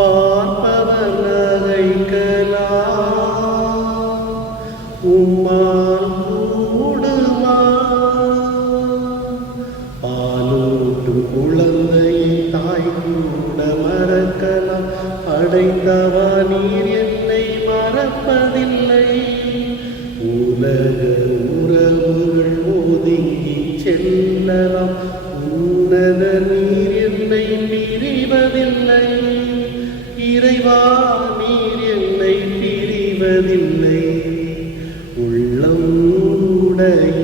பார்ப்பவர்கள் மறக்கலாம். அடைந்தவா நீர் என்னை மறப்பதில்லை. உலக உறவுகள் ஒதுங்கி செல்லலாம். உன்னத நீர் என்னை மீறிவதில்லை இறைவா நீர் என்னை பிரிவதில்லை. உள்ளம் உடைய